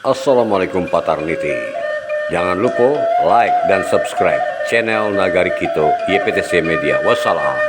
Assalamualaikum Patarniti. Jangan lupa like dan subscribe channel Nagari Kito YPTC Media. Wassalam.